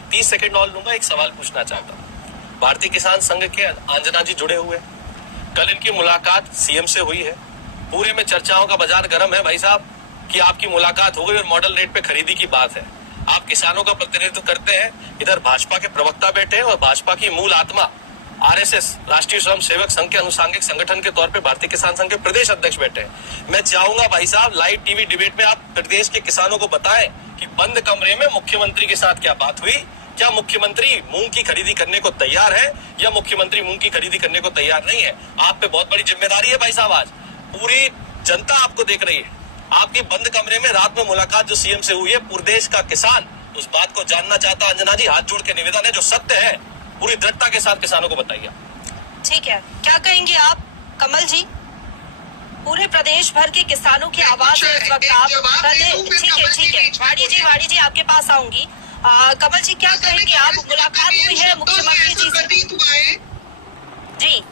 30 second और लूंगा। एक सवाल पूछना चाहता हूँ। भारतीय किसान संघ के अंजना जी जुड़े हुए, कल इनकी मुलाकात सीएम से हुई है। पूरे में चर्चाओं का बाजार गर्म है भाई साहब कि आपकी मुलाकात हो गई और मॉडल रेट पे खरीदी की बात है। आप किसानों का प्रतिनिधित्व करते हैं, इधर भाजपा के प्रवक्ता बैठे हैं और भाजपा की मूल आत्मा आरएसएस राष्ट्रीय स्वयं सेवक संघ के अनुसांगिक संगठन के तौर पे भारतीय किसान संघ के प्रदेश अध्यक्ष बैठे हैं। मैं चाहूंगा भाई साहब लाइव टीवी डिबेट में आप प्रदेश के किसानों को बताएं कि बंद कमरे में मुख्यमंत्री के साथ क्या बात हुई, क्या मुख्यमंत्री मूंग की खरीदी करने को तैयार है या मुख्यमंत्री मूंग की खरीदी करने को तैयार नहीं है। आप पे बहुत बड़ी जिम्मेदारी है भाई साहब। आज पूरी जनता आपको देख रही है। आपकी बंद कमरे में रात में मुलाकात जो सीएम से हुई है, पूरे देश का किसान उस बात को जानना चाहता है। अंजना जी, हाथ जोड़ के निवेदन है, जो सत्य है पूरी दृढ़ता के साथ किसानों को बताइए। ठीक है, क्या कहेंगे आप कमल जी? पूरे प्रदेश भर के किसानों की आवाज है इस वक्त। आप ठीक है वाणी जी आपके पास आऊंगी। कमल जी, क्या कहेंगे आप? मुलाकात हुई है मुख्यमंत्री जी से? जी,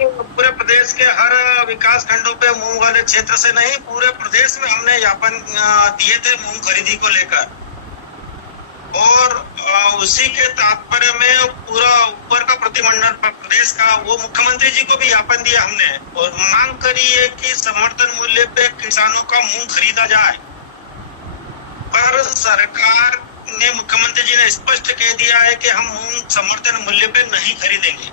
पूरे प्रदेश के हर विकास खंडों पे मूंग वाले क्षेत्र से नहीं, पूरे प्रदेश में हमने ज्ञापन दिए थे मूंग खरीदी को लेकर, और उसी के तात्पर्य में पूरा ऊपर का प्रतिमंडल प्रदेश का वो मुख्यमंत्री जी को भी ज्ञापन दिया हमने और मांग करी है कि समर्थन मूल्य पे किसानों का मूंग खरीदा जाए। पर सरकार ने, मुख्यमंत्री जी ने स्पष्ट कह दिया है कि हम मूंग समर्थन मूल्य पे नहीं खरीदेंगे।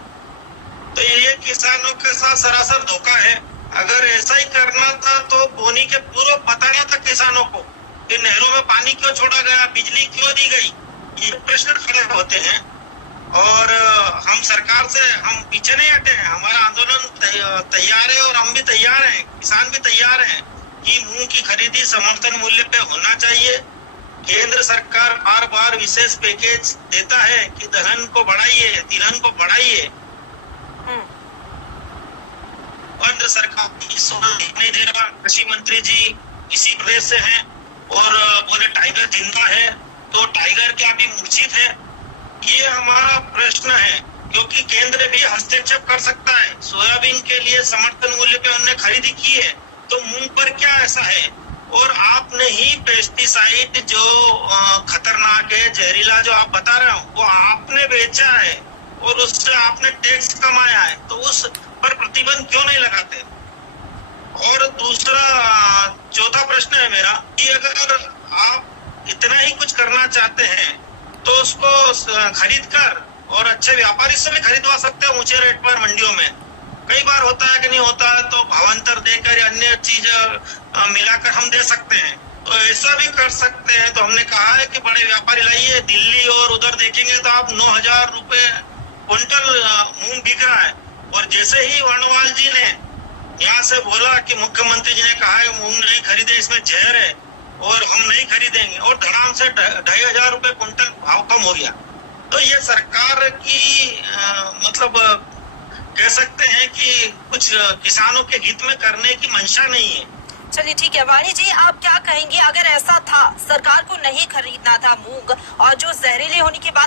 तो ये किसानों के साथ सरासर धोखा है। अगर ऐसा ही करना था तो बोनी के पूर्व बताना था किसानों को कि नहरों में पानी क्यों छोड़ा गया, बिजली क्यों दी गई, ये प्रश्न खड़े होते हैं। और हम सरकार से हम पीछे नहीं हटे हैं। हमारा आंदोलन तैयार है और हम भी तैयार हैं, किसान भी तैयार हैं कि मूंग की खरीदी समर्थन मूल्य पे होना चाहिए। केंद्र सरकार बार बार विशेष पैकेज देता है कि दलहन को बढ़ाइए, तिलहन को बढ़ाइए, केंद्र सरकार नहीं दे रहा। कृषि मंत्री जी इसी प्रदेश से हैं और बोले टाइगर जिंदा है, तो टाइगर क्या भी मूर्छित है? ये हमारा प्रश्न है, क्योंकि केंद्र भी हस्तक्षेप कर सकता है। सोयाबीन के लिए समर्थन मूल्य पे उन्होंने खरीदी की है, तो मूंग पर क्या ऐसा है? और आपने ही पेस्टिसाइड जो खतरनाक है, जहरीला जो आप बता रहे हो, वो आपने बेचा है और उससे आपने टैक्स कमाया है, तो उस पर प्रतिबंध क्यों नहीं लगाते? और दूसरा चौथा प्रश्न है मेरा कि अगर आप इतना ही कुछ करना चाहते हैं तो उसको खरीद कर और अच्छे व्यापारी से भी खरीदवा सकते हैं ऊंचे रेट पर मंडियों में। कई बार होता है कि नहीं होता है, तो भावांतर देकर या अन्य चीज मिलाकर हम दे सकते हैं, तो ऐसा भी कर सकते हैं। तो हमने कहा है कि बड़े व्यापारी लाइए, दिल्ली और उधर देखेंगे तो आप 9,000 रुपए क्विंटल मूंग बिक रहा है। और जैसे ही वर्णवाल जी ने यहाँ से बोला कि मुख्यमंत्री जी ने कहा है मूंग नहीं खरीदे, इसमें जहर है और हम नहीं खरीदेंगे, और धड़ाम से 2,500 रुपए क्विंटल भाव कम हो गया। तो ये सरकार की मतलब कह सकते हैं कि कुछ किसानों के हित में करने की मंशा नहीं है। चलिए ठीक है, वाणी जी आप क्या कहेंगे? अगर ऐसा था, सरकार को नहीं खरीदना था मूंग, और जो जहरीले होने की बात